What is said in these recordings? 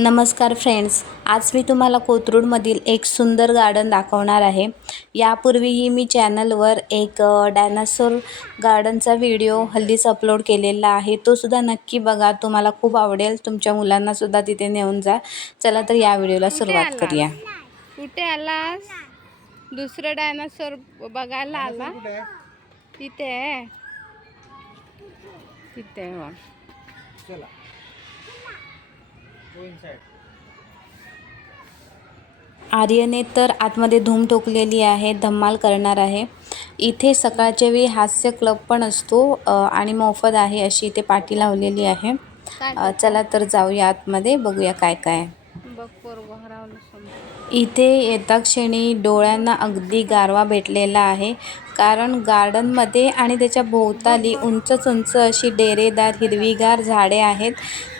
नमस्कार फ्रेंड्स आज मी तुम्हाला कोथरूडमधील एक सुंदर गार्डन दाखवणार आहे. यापूर्वीही मी चॅनलवर एक डायनासोर गार्डनचा व्हिडिओ हल्लीच अपलोड केलेला आहे. तो सुद्धा नक्की बघा तुम्हाला खूप आवडेल. तुमच्या मुलांनासुद्धा तिथे नेऊन जा. चला तर या व्हिडिओला सुरुवात? करूया. कुठे आलास? दुसरं डायनासोर बघायला आला? तिथे आहे. तिथे आहे, हो आर्यने तर आतमध्ये धूम ठोकलेली आहे धम्माल करणार आहे. इथे सकाळच्या वेळी हास्य क्लब पण असतो आणि मोफत आहे अशी इथे पाटी लावलेली आहे. चला तर जाऊया आतमध्ये बघूया काय काय. इथे येता क्षणी डोळ्यांना अगदी गारवा भेटलेला आहे. कारण गार्डनमध्ये आणि त्याच्या भोवताली उंचच उंच अशी डेरेदार हिरवीगार झाडे आहेत.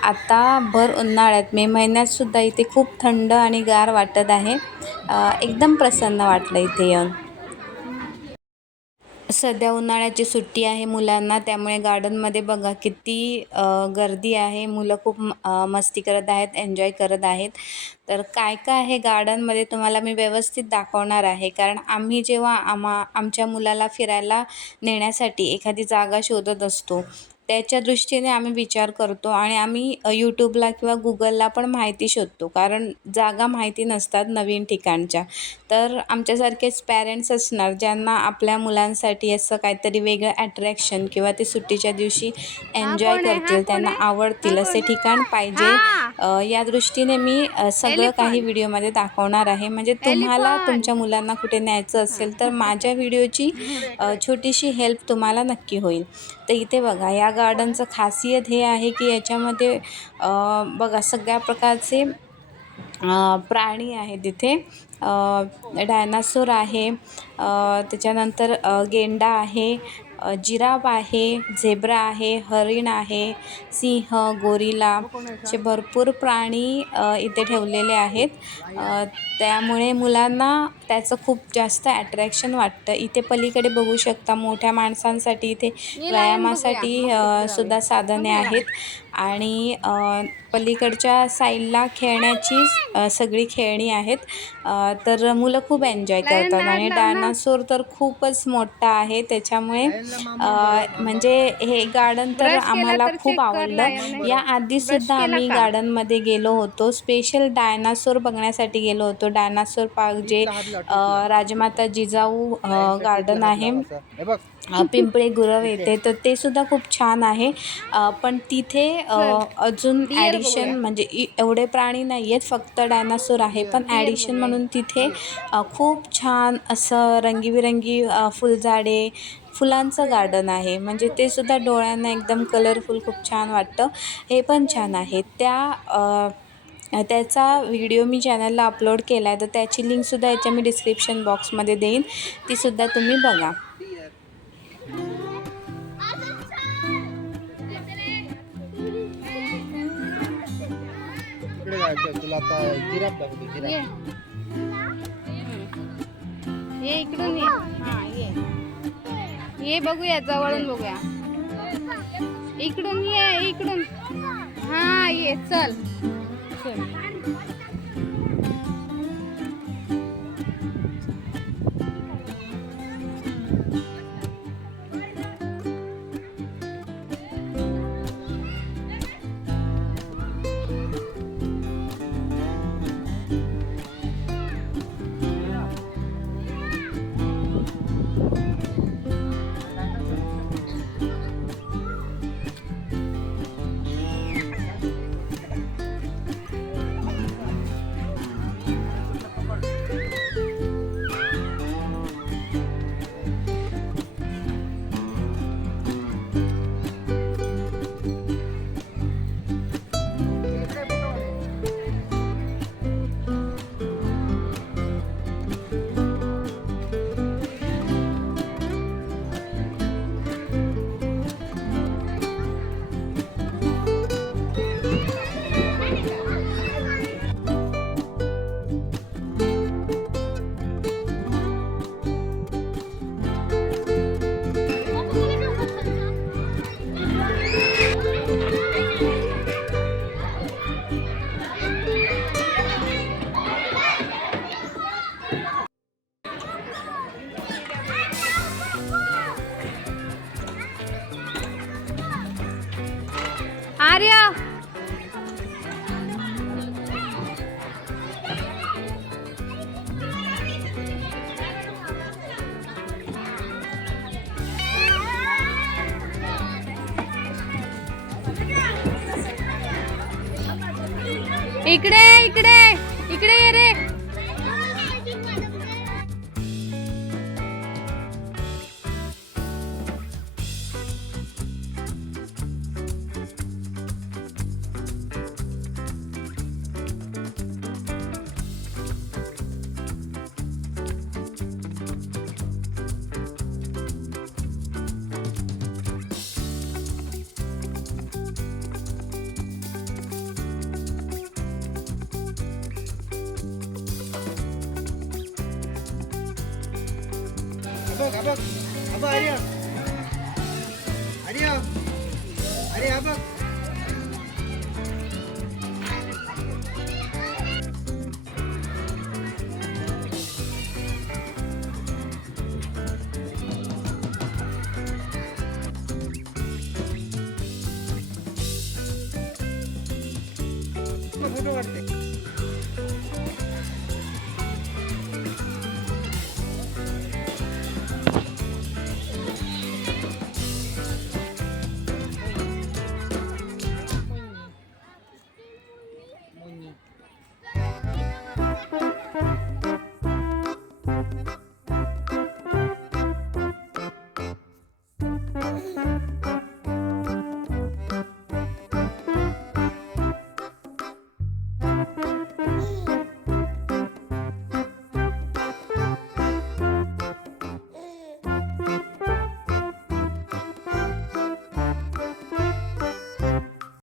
आता भर उन्हाळ्यात मे महिन्यातसुद्धा इथे खूप थंड आणि गार वाटत आहे. एकदम प्रसन्न वाटलं इथे येऊन. सध्या उन्हाळ्याची सुट्टी आहे मुलांना त्यामुळे गार्डनमध्ये बघा किती गर्दी आहे. मुलं खूप मस्ती करत आहेत एन्जॉय करत आहेत. तर काय काय आहे गार्डनमध्ये तुम्हाला मी व्यवस्थित दाखवणार आहे. कारण आम्ही जेव्हा आम्हा आमच्या मुलाला फिरायला नेण्यासाठी एखादी जागा शोधत असतो त्याच्या दृष्टीने आम्ही विचार करतो आणि आम्ही यूट्यूबला किंवा गुगलला पण माहिती शोधतो कारण जागा माहिती नसतात नवीन ठिकाणच्या तर आमच्यासारखेच पॅरेंट्स असणार ज्यांना आपल्या मुलांसाठी असं काहीतरी वेगळं अट्रॅक्शन किंवा ते सुट्टीच्या दिवशी एन्जॉय करतील त्यांना? आवडतील असे? ठिकाण पाहिजे या दृष्टीने मी सगळं. काही व्हिडिओमध्ये दाखवणार आहे म्हणजे तुम्हाला. तुमच्या मुलांना कुठे न्यायचं असेल तर माझ्या व्हिडिओची छोटीशी हेल्प तुम्हाला नक्की होईल तर इथे बघा या गार्डनचं खासियत हे आहे की याच्यामध्ये बघा सगळ्या प्रकारचे प्राणी आहेत तिथे डायनासोर आहे त्याच्यानंतर गेंडा आहे जिराफ आहे झेब्रा आहे हरिण आहे सिंह गोरिला असे भरपूर प्राणी इथे ठेवलेले आहेत. त्यामुळे मुलांना त्याचं खूप जास्त अट्रॅक्शन वाटतं. इथे पलीकडे बघू शकता मोठ्या माणसांसाठी इथे व्यायामासाठी सुद्धा साधने आहेत. आणि पलीकडच्या साईडला खेळण्याची सगळी खेळणी आहेत. तर मुलं खूप एन्जॉय करतात. आणि डायनासोर तर खूपच मोठा आहे. त्याच्यामुळे म्हणजे हे गार्डन तर आम्हाला खूप आवडलं. या आधी सुद्धा आम्ही? गार्डनमध्ये गेलो होतो. स्पेशल डायनासोर बघण्यासाठी गेलो होतो. डायनासोर पार्क जे राजमाता जिजाऊ गार्डन आहे. पिंपळे गुरव येथे तर ते सुद्धा खूप छान आहे. पण तिथे अजून ॲडिशन. म्हणजे इ- एवढे प्राणी नाही आहेत फक्त डायनासोर आहे. पण ॲडिशन म्हणून तिथे खूप छान असं रंगीबिरंगी फुलझाडे फुलांचं गार्डन आहे. म्हणजे ते सुद्धा डोळ्यांना एकदम कलरफुल खूप छान वाटतं. हे पण छान आहे. त्या अ, त्याचा व्हिडिओ मी चॅनलला अपलोड केला आहे तर त्याची लिंकसुद्धा याच्या मी डिस्क्रिप्शन बॉक्समध्ये देईन. तीसुद्धा तुम्ही बघा. तुला आता ये इकडून ये. हा ये बघूया जवळून बघूया. इकडून ये इकडून. हा ये चल. आर्य इकडे इकडे इकडे ये रे बघ हा बघ हा बघ आर्य आर्य अरे हा बघ फोटो काढते